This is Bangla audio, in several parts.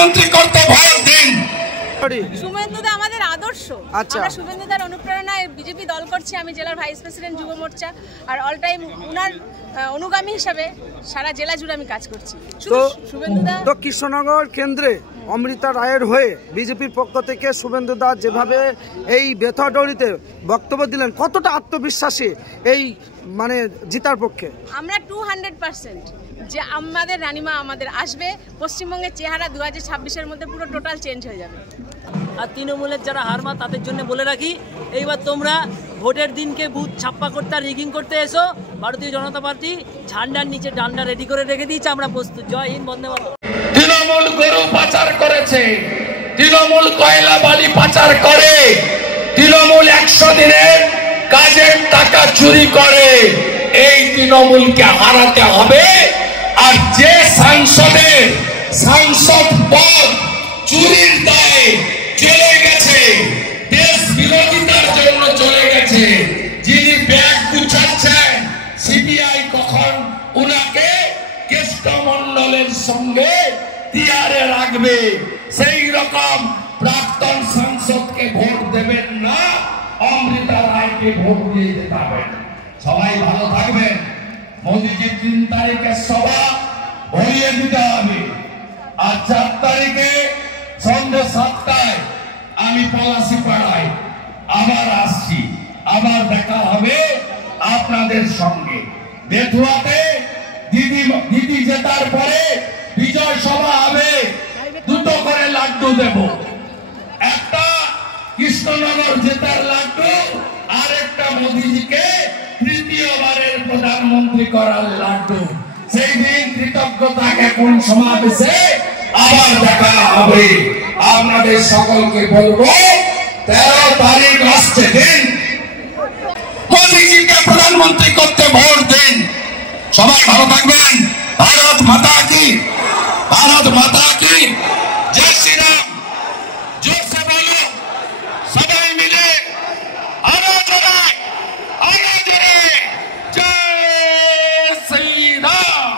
প্রধানমন্ত্রী করতে ভোট দিন। শুভেন্দুদা আমাদের আদর্শ। আমরা শুভেন্দুদার অনুপ্রেরণায় বিজেপি দল করছি। আমি জেলার ভাইস প্রেসিডেন্ট যুব মোর্চা, আর অল টাইম উনার অনুগামী হিসাবে সারা জেলা জুড়ে আমি কাজ করছি। শুভেন্দুদা তো কৃষ্ণনগর কেন্দ্রে অমৃতা রায়ের হয়ে বিজেপির পক্ষ থেকে শুভেন্দুদা যেভাবে এই বেথুয়াডৌড়িতে বক্তব্য দিলেন, কতটা আত্মবিশ্বাসী এই মানে জিতার পক্ষে? আমরা 200% যে আমাদের রানীমা আমাদের আসবে, পশ্চিমবঙ্গের চেহারা 2026-এর মধ্যে পুরো টোটাল চেঞ্জ হয়ে যাবে। আর তৃণমূলের যারা হারমা তাদের জন্য বলে রাখি, এইবার তোমরা ভোটের দিনকে বুথ ছাপ্পা করতে আর রিগিং করতে এসো। ভারতীয় জনতা পার্টি ঝান্ডার নিচে ডান্ডা রেডি করে রেখে দিয়েছে, আমরা প্রস্তুত। জয় হিন্দ, বন্দে মাতরম। তৃণমূল গরু পাচার করেছে, তৃণমূল কয়লা বালি পাচার করে, তৃণমূল 100 দিনের কাজের টাকা চুরি করে। এই তৃণমূলকে হারাতে হবে। আর যে সাংসদ পদ চুরির দায়ে চলে গেছে, দেশ বিরোধিতার জন্য চলে গেছে, যিনি ব্যাগ গুছাচ্ছেন, সিবিআই কখন উনাকে কেষ্টমণ্ডলের সঙ্গে তিয়ারে রাখবে, সেই রকম প্রাক্তন সাংসদকে ভোট দেবেন না, অমৃতা রায়কে ভোট দিয়ে যেতে হবে। সবাই ভালো থাকবেন। মোদীজি 3 তারিখের সভা ভরিয়ে দিতে হবে। আর 4 তারিখে সন্ধ্যে 7টায় আমি পলাশীপাড়ায় আবার আসছি, আবার দেখা হবে আপনাদের সঙ্গে। বেথুয়াতে দিদি জেতার পরে বিজয় সভা হবে, 2টো করে লাড্ডু দেব, একটা কৃষ্ণনগর জেতার লাড্ডু, আর একটা মোদীজিকে 3য়বারের প্রধানমন্ত্রী করার লাড্ডু। সেই দিন কৃতজ্ঞতা জ্ঞাপন সমাবেশে আবার দেখা হবে। আপনাদের সকলকে বলবো 13 তারিখ আসছে দিন, মোদীজিকে প্রধানমন্ত্রী করতে ভোট দিন। সবাই ভালো থাকবেন। ভারত মাতা কি, ভারত মাতা কি, জয় শ্রীরাম। জোরসে বলো সবাই মিলে, আরো জোরে, আরো জোরে, জয় শ্রীরাম।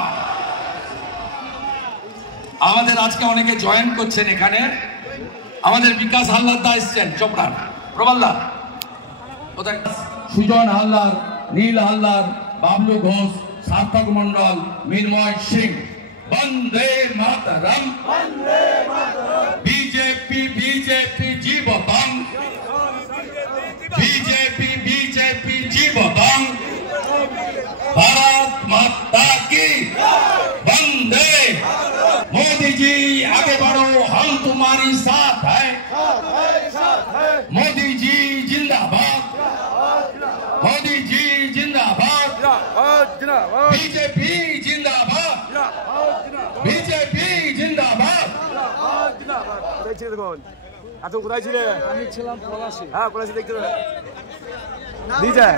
আমাদের আজকে অনেকে জয়েন করছেন এখানে। আমাদের বিকাশ হালদার এসছেন চোপড়ার, প্রবালদা, সুজন হালদার, নীল হালদার, বাবলু ঘোষ, সার্থক মন্ডল, মিনময় সিং। বন্দে মাতরম, বিজেপি বিজেপি জীবতম, বিজেপি বিজেপি জীবতম, भारत माता की वंदे। मोदी जी आगे बढ़ो, हम तुम्हारी साथ है। मोदी जी जिंदाबाद, मोदी जी जिंदाबाद, बीजेपी जिंदाबाद, बीजेपी जिंदाबाद। এত কোথায় ছিলে? আমি ছিলাম পলাশী। হ্যাঁ, পলাশী দেখতে দিজা।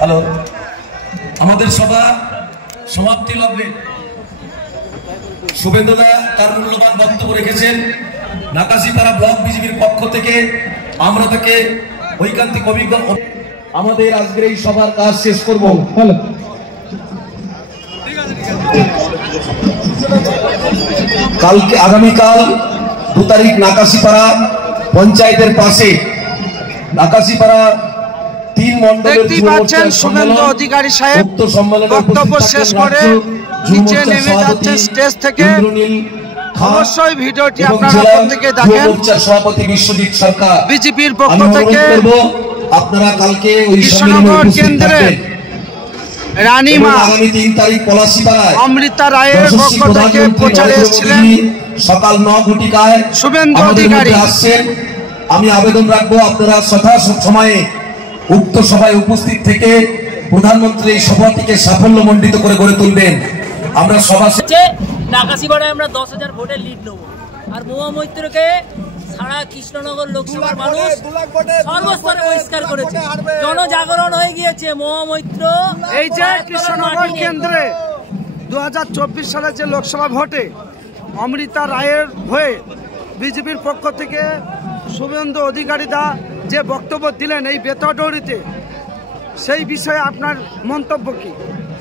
হ্যালো, আমাদের সভা সমাপ্তি লগ্নে শুভেন্দুদা তার মূল্যবান বক্তব্য রেখেছেন। নাকাশিপাড়া ব্লক বিজেপির পক্ষ থেকে আমরা তাকে ঐকান্তিক অভিজ্ঞতা আমাদের আজকের এই সভার কাজ শেষ করব। কালকে আগামীকাল 2 তারিখ নাকাশিপাড়া পঞ্চায়েতের পাশে নাকাশিপাড়া 3 মণ্ডলের শুভেন্দু অধিকারী সাহেব বক্তব্য শেষ করে নিচে নেমে যাচ্ছেন স্টেজ থেকে। অবশ্যই ভিডিওটি আপনারা প্রত্যেকে দেখেন। সভাপতি বিশ্বজিৎ সরকার বিজেপির পক্ষ থেকে আপনারা কালকে ওই কৃষ্ণনগর কেন্দ্রে রানীমা আগামী 3 তারিখ পলাশীপাড়ায় অমৃতা রায়ের পক্ষ থেকে প্রচারে এসেছিলেন সকাল 9 ঘটিকায় শুভেন্দু অধিকারী আসছেন। আমি আবেদন রাখবো আপনারা সময়ে উক্ত সভায় উপস্থিত থেকে প্রধানমন্ত্রী এই সভাটিকে সাফল্যমণ্ডিত করে গড়ে তুলবেন। আমরা সভা নাকাশিপাড়ায় আমরা 10,000 ভোটের লিড নেব। আর মহুয়া মৈত্রকে সারা কৃষ্ণনগর লোকসভার মানুষ সর্বস্তরে বহিষ্কার করেছে, জনজাগরণ হয়ে গিয়েছে। মহুয়া মৈত্র এই যে কৃষ্ণনগর কেন্দ্রে 2024 সালে যে লোকসভা ভোটে অমৃতা রায়ের হয়ে বিজেপির পক্ষ থেকে শুভেন্দু অধিকারী দা যে বক্তব্য দিলেন এই বেতোয়াডৌরিতে, সেই বিষয়ে আপনার মন্তব্য কি?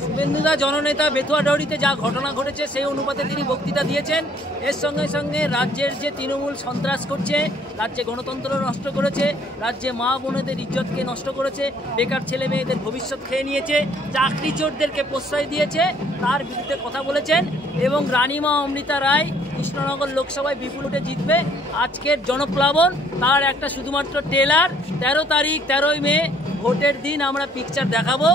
শুভেন্দুদা জননেতা, বেতুয়াডৌরিতে যা ঘটনা ঘটেছে সেই অনুপাতে তিনি বক্তৃতা দিয়েছেন। এর সঙ্গে সঙ্গে রাজ্যের যে তৃণমূল সন্ত্রাস করছে, রাজ্যে গণতন্ত্র নষ্ট করেছে, রাজ্যে মা বোনেদের ইজ্জতকে নষ্ট করেছে, বেকার ছেলে মেয়েদের ভবিষ্যৎ খেয়ে নিয়েছে, চাকরি চোরদেরকে প্রশ্রয় দিয়েছে, তার বিরুদ্ধে কথা বলেছেন। এবং রানীমা অমৃতা রায় কৃষ্ণনগর লোকসভায় বিপুলতে জিতবে। আজকের জনপ্লাবন তার একটা শুধুমাত্র ট্রেলার। 13 তারিখ 13ই মে ভোটের দিন আমরা পিকচার দেখাবো।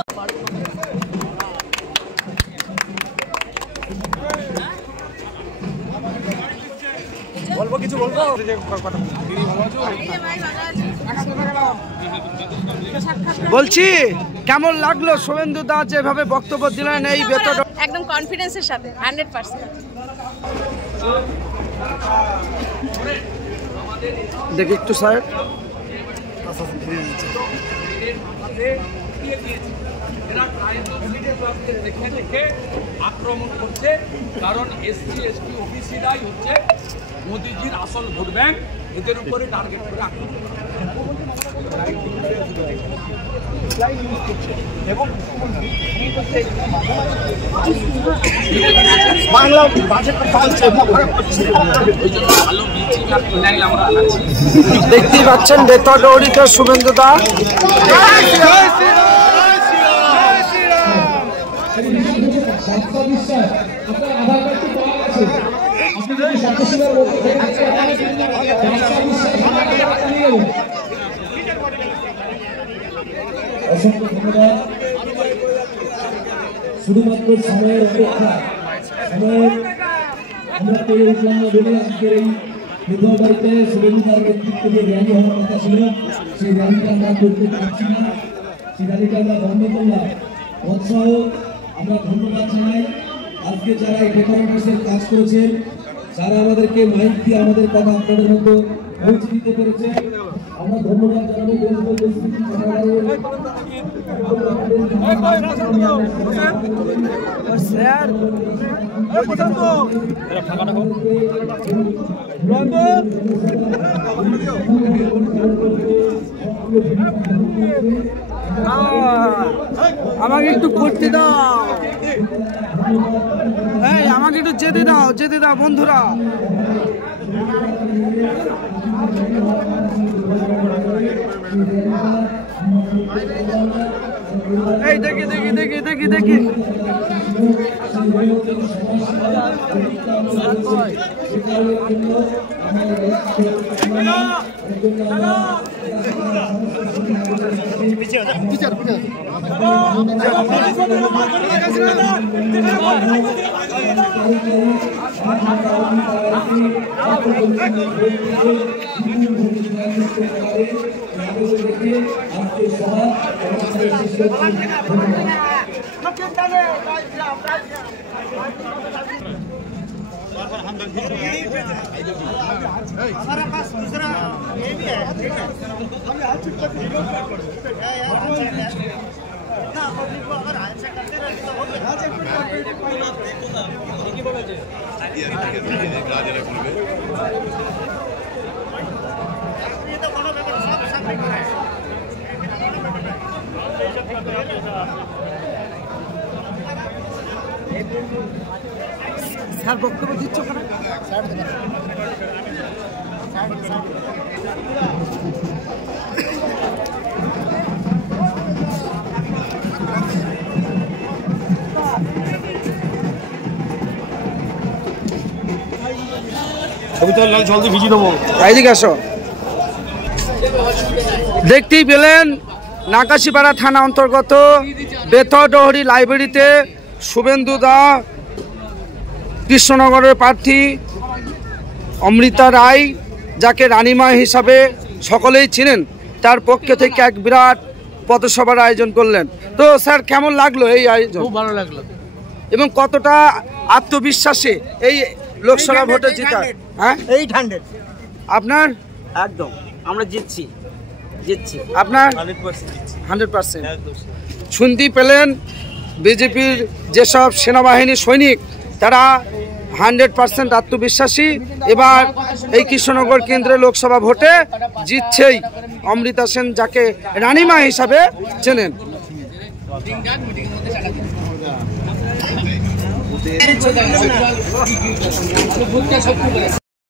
বলছি কেমন লাগলো শুভেন্দু দা যেভাবে বক্তব্য দিলেন এই বেতোয়া? একদম কনফিডেন্সের সাথে 100%। দেখি একটু স্যার, আক্রমণ করছে, কারণ SC ST ওবিসিরাই হচ্ছে মোদিজির আসল ভোট ব্যাংক, এদের উপরে টার্গেট করে আক্রমণ দেখতেই পাচ্ছেন বেতোয়াডৌরিতে শুভেন্দু দা। অসংখ্য ধন্যবাদ। শুধুমাত্র সময়ের অপেক্ষা, সময়ের আমরা পেয়ে উঠলাম না বলে আজকের এই বেতোয়াডৌরিতে শুভেন্দুদার নেতৃত্বে যে র্যালি হওয়ার কথা ছিল, সেই র্যালিটা আমরা করতে পারছি না। সেই র্যালিটা আমরা বন্ধ করলাম। উৎসাহ আমরা ধন্যবাদ জানাই আজকে যারা এই বেতোয়াডৌরিতে কাজ করেছেন, যারা আমাদেরকে মাইক দিয়ে আমাদের কথা আপনাদের মতো পৌঁছে দিতে পেরেছে, আমরা ধন্যবাদ জানাবো। আমাকে একটু করতে দাও, আমাকে একটু যেতে দাও, যেতে দাও বন্ধুরা। এই দেখি দেখি দেখি দেখি দেখি স্যার বক্তব্য দিচ্ছ ওখানে? জলদি ভিজিয়ে দেবো। এইদিকে আসো। দেখতেই পেলেন নাকাশিপাড়া থানা অন্তর্গত বেতডহরি লাইব্রেরিতে শুভেন্দু দা কৃষ্ণনগরের প্রার্থী অমৃতা রায়, যাকে রানীমা হিসাবে সকলেই চিনেন, তার পক্ষে থেকে এক বিরাট পথসভার আয়োজন করলেন। তো স্যার, কেমন লাগলো এই আয়োজন? খুব ভালো লাগলো। এবং কতটা আত্মবিশ্বাসে এই লোকসভা ভোটে জিতা? হ্যাঁ, 800 আপনার একদম আমরা জিতছি। আপনার 100%। শুনতেই পেলেন, বিজেপির যেসব সেনাবাহিনী সৈনিক তারা 100% আত্মবিশ্বাসী। এবার এই কৃষ্ণনগর কেন্দ্রে লোকসভা ভোটে জিতছেই অমৃতা সেন, যাকে রানীমা হিসাবে চেনেন।